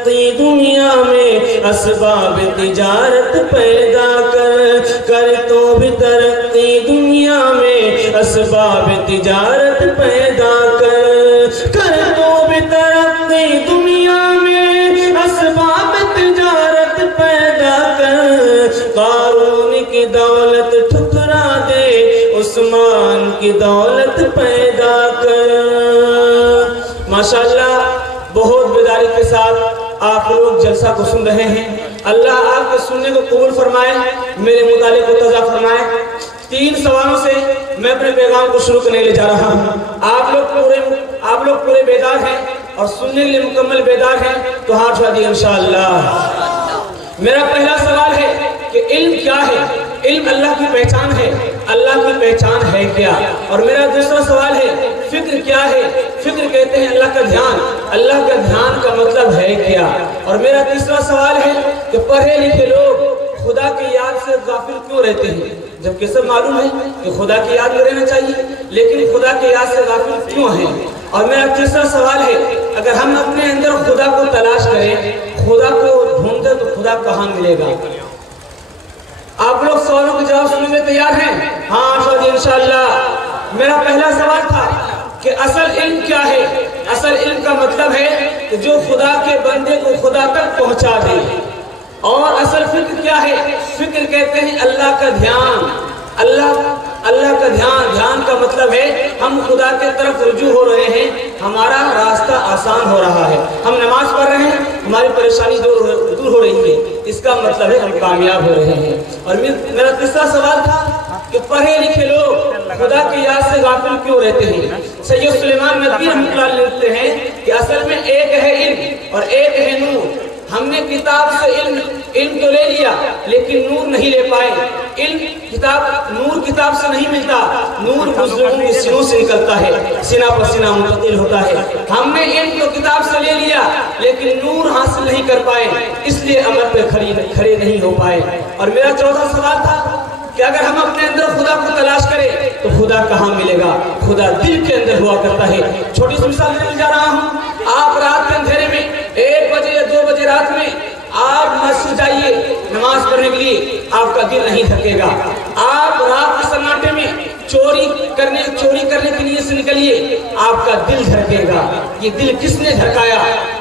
ترقی دنیا میں اسباب تجارت پیدا کر تو بھی ترقی دنیا میں اسباب تجارت پیدا کر تو بھی ترقی دنیا میں اسباب تجارت پیدا کر قارون کی دولت ٹھکرا دے عثمان کی دولت پیدا کر۔ ماشاءاللہ بہت بیداری کے ساتھ آپ لوگ جلسہ کو سن رہے ہیں، اللہ آپ کے سننے کو قبول فرمائے، میرے مطالعے کو تازہ فرمائے۔ 3 سوالوں سے میں اپنے پیغام کو شروع کرنے لے جا رہا ہوں۔ آپ لوگ پورے بیدار ہیں اور سننے کے لیے مکمل بیدار ہیں تو ہاتھ اٹھا دیے انشاءاللہ۔ میرا پہلا سوال ہے کہ علم کیا ہے؟ علم اللہ کی پہچان ہے، اللہ کی پہچان ہے کیا؟ اور میرا دوسرا سوال ہے فکر کیا ہے؟ فکر کہتے ہیں اللہ کا دھیان، اللہ کا دھیان کا مطلب ہے کیا؟ اور میرا تیسرا سوال ہے کہ پڑھے لکھے لوگ خدا کی یاد سے غافل کیوں رہتے ہیں؟ جبکہ سب معلوم ہے کہ خدا کی یاد میں رہنا چاہیے، لیکن خدا کی یاد سے غافل کیوں ہیں؟ اور میرا تیسرا سوال ہے اگر ہم اپنے اندر خدا کو تلاش کریں، خدا کو ڈھونڈیں تو خدا کہاں ملے گا؟ آپ لوگ سوالوں کے جواب سننے میں تیار ہیں؟ ہاں انشاءاللہ۔ میرا پہلا سوال تھا کہ اصل علم کیا ہے؟ اصل علم کا مطلب ہے کہ جو خدا کے بندے کو خدا تک پہنچا دے۔ اور اصل فکر کیا ہے؟ فکر کہتے ہیں اللہ کا دھیان، اللہ کا دھیان کا مطلب ہے ہم خدا کے طرف رجوع ہو رہے ہیں، ہمارا راستہ آسان ہو رہا ہے، ہم نماز پڑھ رہے ہیں، ہماری پریشانی دور ہو رہی ہے، اس کا مطلب ہے ہم کامیاب ہو رہے ہیں۔ اور میرا تیسرا سوال تھا کہ پڑھے لکھے لوگ خدا کی یاد سے غافل کیوں رہتے ہیں؟ سید سلیمان ندوی رحمۃ اللہ علیہ لکھتے ہیں کہ اصل میں ایک ہے علم اور ایک ہے نور۔ ہم نے کتاب سے علم تو لے لیا لیکن نور نہیں لے پائے۔ نور کتاب سے نہیں ملتا، نور بزرگوں کے سینوں سے نکلتا ہے، سینہ پر سینہ منتقل ہوتا ہے۔ ہم نے علم کو کتاب سے لے لیا لیکن نور حاصل نہیں کر پائے، اس لیے عمل پہ کھڑے نہیں ہو پائے۔ اور میرا چوتھا سوال تھا کہ اگر ہم اپنے اندر خدا کو تلاش کریں تو خدا کہاں ملے گا؟ خدا دل کے اندر ہوا کرتا ہے۔ چھوٹی سی مثال دینے جا رہا ہوں، آپ رات کے اندھیرے میں 1 بجے یا 2 بجے رات میں آپ مسجد جائیے نماز پڑھنے کے لیے، آپ کا دل نہیں تھکے گا۔ آپ رات کے سناٹے میں چوری کرنے کے لیے سے نکلیے، آپ کا دل دھڑکے گا۔ یہ دل کس نے دھڑکایا؟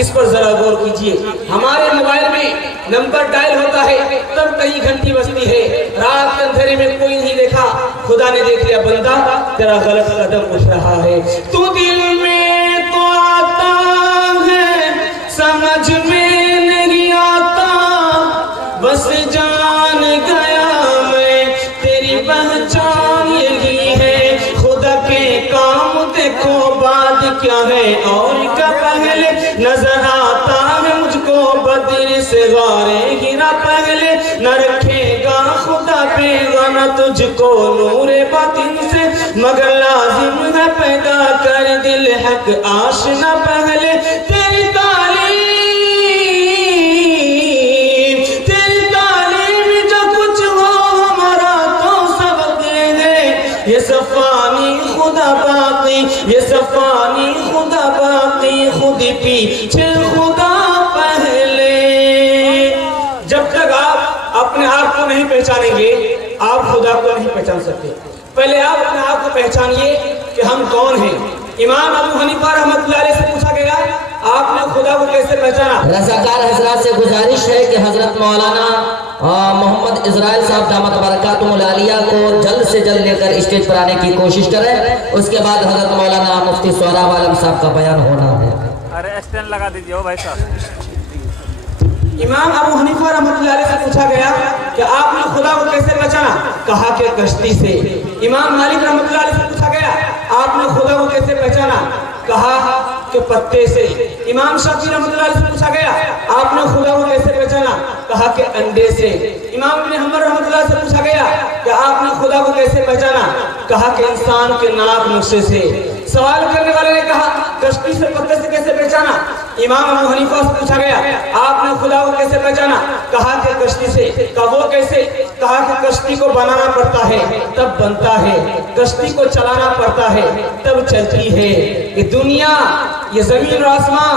اس پر ذرا غور کیجئے۔ ہمارے موبائل میں نمبر ڈائل ہوتا ہے تب کئی گھنٹی بجتی ہے، رات کے اندھیرے میں کوئی نہیں دیکھا، خدا نے دیکھ لیا بندہ تیرا غلط قدم اٹھ رہا ہے۔ تو دل میں تو آتا ہے سمجھ میں نہیں آتا، بس جان گیا میں تیری پہچان یہی ہے، خدا کے کام دیکھو بعد کیا ہے اور کیا پہلے نظر آتا ہے مجھ کو بدر سے غارے گرا پہلے، نہ رکھے گا خدا پہ غنا تجھ کو نور باطن سے، مگر لازم ہے پیدا کر دل حق آشنا پہلے۔ تیری یہ صفانی خدا باقی، خود پیچھے خدا پہلے۔ جب تک آپ اپنے آپ کو نہیں پہچانیں گے آپ خدا کو نہیں پہچان سکتے۔ پہلے آپ اپنے آپ کو پہچانیے کہ ہم کون ہیں۔ امام ابو حنیفہ رحمۃ اللہ علیہ سے پوچھا گیا آپ نے خدا کو کیسے پہچانا؟ رضاکار حضرات سے گزارش ہے کہ حضرت مولانا محمد اسرائیل صاحب دامت برکاتہم العالیہ کو جلد سے جلد لے کر اسٹیج پر آنے کی کوشش کریں، اس کے بعد حضرت مولانا مفتی سہراب عالم صاحب کا بیان ہونا ہے۔ ارے اسٹینڈ لگا دیجئے ہو بھائی صاحب۔ امام ابو حنیفہ رحمۃ اللہ علیہ سے پوچھا گیا کہ آپ نے خدا کو کیسے پہچانا؟ کہا کہ کشتی سے۔ امام مالک رحمۃ اللہ علیہ سے پوچھا گیا آپ نے خدا کو کیسے پہچانا؟ کہا کہ پتے سے۔ امام شافعی رحمۃ اللہ علیہ سے پوچھا گیا آپ نے خدا کو کیسے پہچانا؟ کہا کہ انڈے سے۔ امام ابن حنبل رحمۃ اللہ سے پوچھا گیا کہ آپ نے خدا کو کیسے پہچانا؟ کہا کہ انسان کے ناک نقشے سے۔ سوال کرنے والے نے کہا کشتی سے پتے سے کیسے پہچانا؟ امام ابو حنیفہ سے پوچھا گیا آپ نے خدا کو کیسے پہچانا؟ کہا کہ کشتی سے۔ کہا وہ کیسے؟ کہا کہ کشتی کو بنانا پڑتا ہے تب بنتا ہے، کشتی کو چلانا پڑتا ہے تب چلتی ہے۔ یہ دنیا، یہ زمین اور آسمان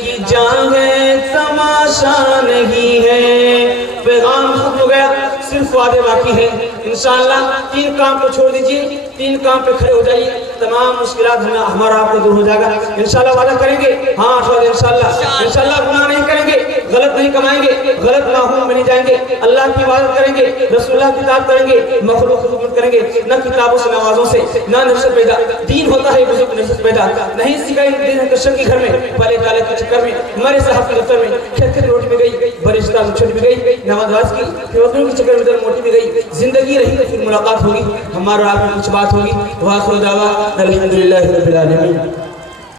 کی جان ہے تماشا نہیں ہے. پیغام ختم ہو گیا, صرف وعدے باقی ہیں. انشاءاللہ 3 کام کو چھوڑ دیجئے, 3 کام پہ کھڑے ہو جائیے, تمام مشکلات ہمارا آپ کو دور ہو جائے گا. انشاءاللہ وعدہ کریں گے, ہاں انشاءاللہ گناہ نہیں کریں گے, غلط نہیں کمائیں گے, غلط راہوں میں نہیں جائیں گے, اللہ کی عبادت کریں گے, رسول اللہ کی اطاعت کریں گے, مخلوق کی خدمت کریں گے, نہ کتابوں سے نوازوں سے, نہ نفس پیدا. دین ہوتا ہے بزرگ نفس پیدا, نہیں سکھائی دین ہے کشن کے گھر میں, پہلے کالے کے چکر میں, ہمارے صاحب کے دفتر میں کھیت کھیت روٹی بھی گئی, بڑے رشتہ میں چھوٹ بھی گئی, نماز کی پھر وطنوں کے چکر میں در موٹی بھی گئی. زندگی رہی تو پھر ملاقات ہوگی, ہمارا آپ میں کچھ بات ہوگی. وآخر دعوانا الحمدللہ رب العالمین.